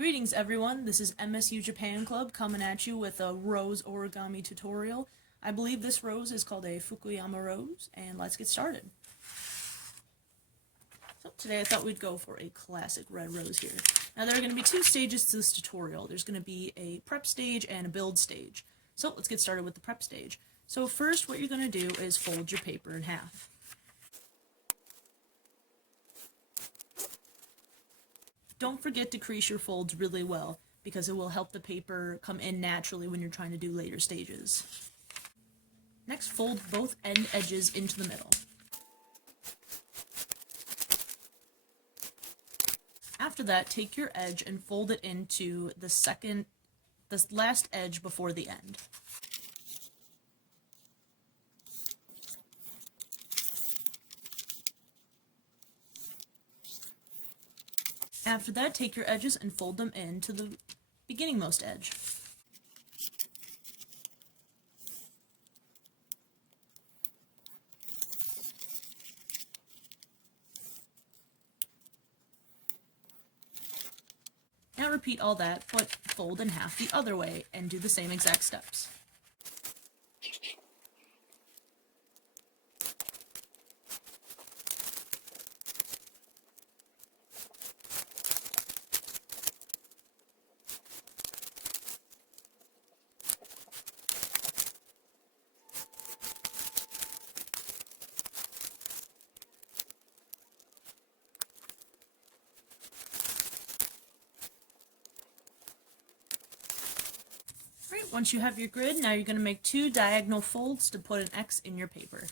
Greetings everyone, this is MSU Japan Club coming at you with a rose origami tutorial. I believe this rose is called a Fukuyama rose, and let's get started. So today I thought we'd go for a classic red rose here. Now there are going to be two stages to this tutorial. There's going to be a prep stage and a build stage. So let's get started with the prep stage. So first what you're going to do is fold your paper in half. Don't forget to crease your folds really well, because it will help the paper come in naturally when you're trying to do later stages. Next, fold both end edges into the middle. After that, take your edge and fold it into the last edge before the end. After that, take your edges and fold them into the beginningmost edge. Now repeat all that, but fold in half the other way and do the same exact steps. Right, once you have your grid, now you're going to make two diagonal folds to put an X in your paper.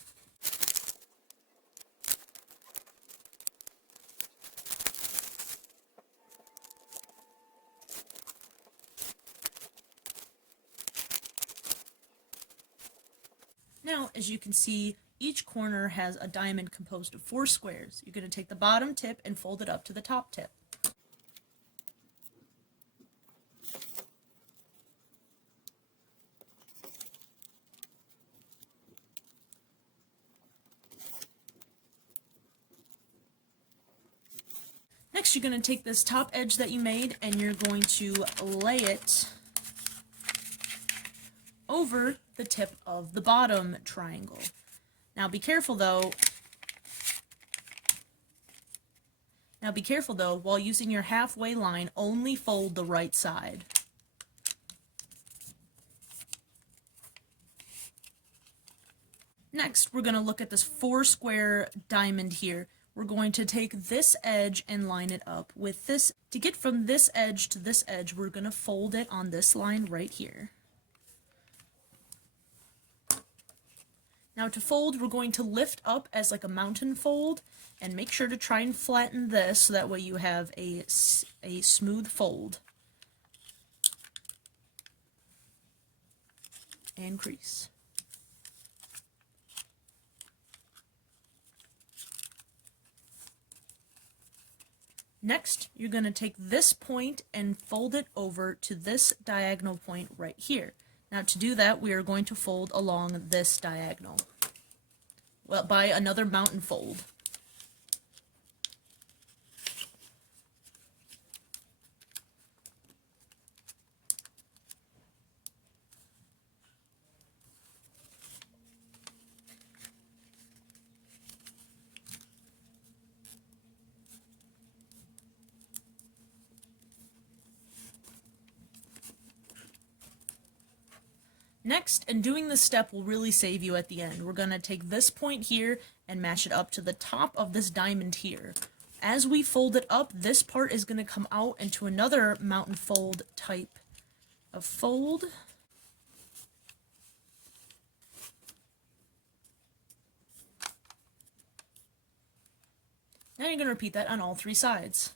Now, as you can see, each corner has a diamond composed of 4 squares. You're going to take the bottom tip and fold it up to the top tip. Next, you're going to take this top edge that you made and you're going to lay it over the tip of the bottom triangle. Now be careful though, while using your halfway line, only fold the right side. Next, we're going to look at this 4 square diamond here. We're going to take this edge and line it up with this. To get from this edge to this edge, we're going to fold it on this line right here. Now to fold, we're going to lift up as like a mountain fold, and make sure to try and flatten this so that way you have a smooth fold. And crease. Next, you're going to take this point and fold it over to this diagonal point right here. Now to do that, we are going to fold along this diagonal, well, by another mountain fold. Next, and doing this step will really save you at the end, we're going to take this point here and match it up to the top of this diamond here. As we fold it up, this part is going to come out into another mountain fold type of fold. Now you're going to repeat that on all 3 sides.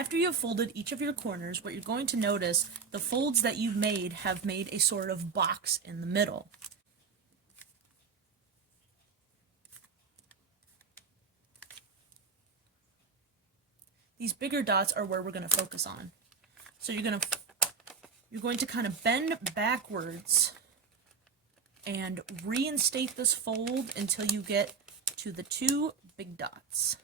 After you have folded each of your corners, what you're going to notice, the folds that you've made have made a sort of box in the middle. These bigger dots are where we're going to focus on. So you're going to kind of bend backwards and reinstate this fold until you get to the two big dots.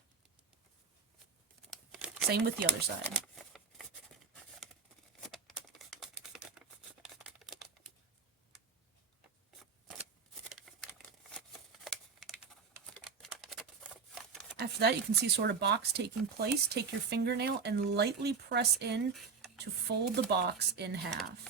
Same with the other side. After that, you can see sort of box taking place. Take your fingernail and lightly press in to fold the box in half.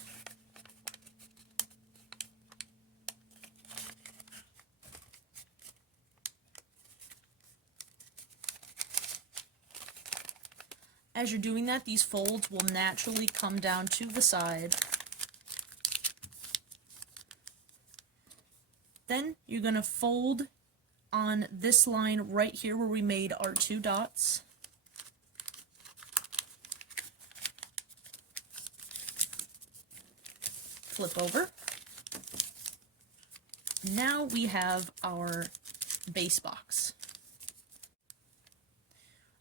As you're doing that, these folds will naturally come down to the side. Then you're going to fold on this line right here where we made our two dots. Flip over. Now we have our base box.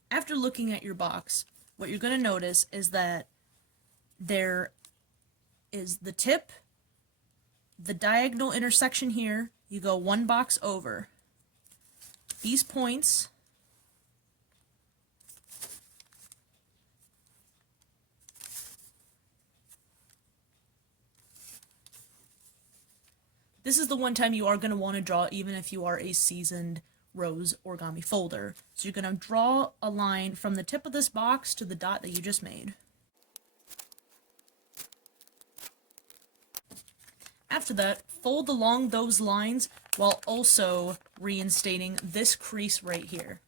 After looking at your box, what you're going to notice is that there is the tip, the diagonal intersection here, you go one box over. These points this is the one time you are going to want to draw even if you are a seasoned rose origami folder. So you're going to draw a line from the tip of this box to the dot that you just made. After that, fold along those lines while also reinstating this crease right here.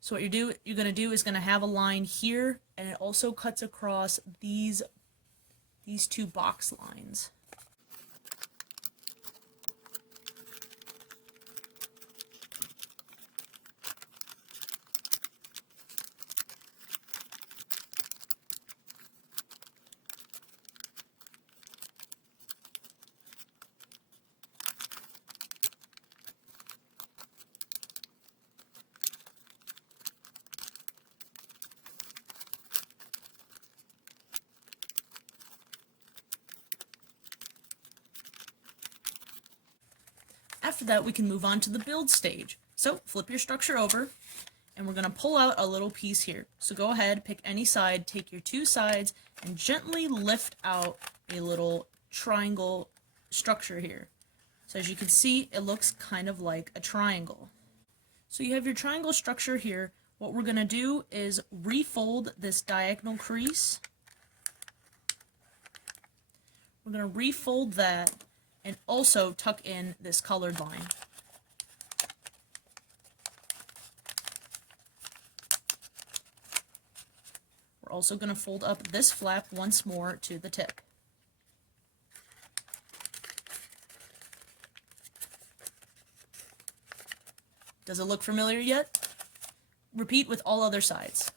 So what you're going to do is going to have a line here, and it also cuts across these two box lines. After that, we can move on to the build stage. So flip your structure over, and we're going to pull out a little piece here. So go ahead, pick any side, take your two sides, and gently lift out a little triangle structure here. So as you can see, it looks kind of like a triangle. So you have your triangle structure here. What we're going to do is refold this diagonal crease. We're going to refold that and also tuck in this colored line. We're also going to fold up this flap once more to the tip. Does it look familiar yet? Repeat with all other sides.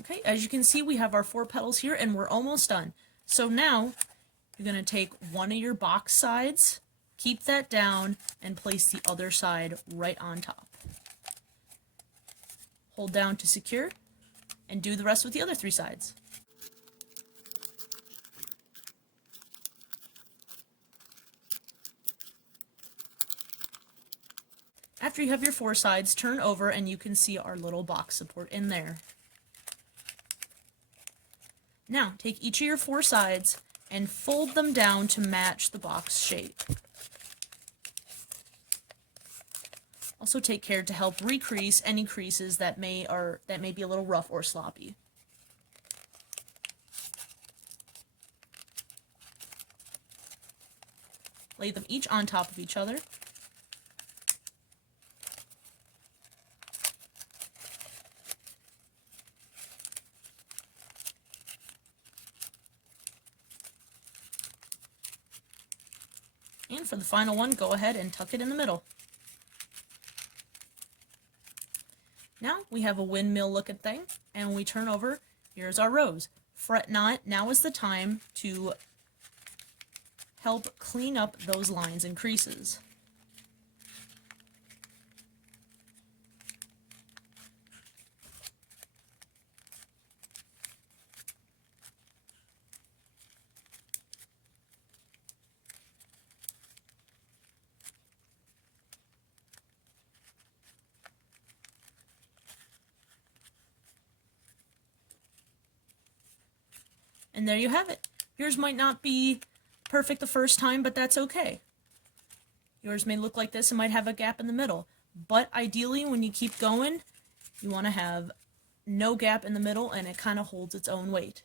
Okay, as you can see, we have our 4 petals here, and we're almost done. So now, you're going to take one of your box sides, keep that down, and place the other side right on top. Hold down to secure, and do the rest with the other 3 sides. After you have your 4 sides, turn over, and you can see our little box support in there. Now, take each of your 4 sides and fold them down to match the box shape. Also take care to help recrease any creases that may be a little rough or sloppy. Lay them each on top of each other. And for the final one, go ahead and tuck it in the middle. Now we have a windmill looking thing, and when we turn over, here's our rose. Fret not, now is the time to help clean up those lines and creases. And there you have it. Yours might not be perfect the first time, but that's okay. Yours may look like this and might have a gap in the middle. But ideally, when you keep going, you want to have no gap in the middle and it kind of holds its own weight.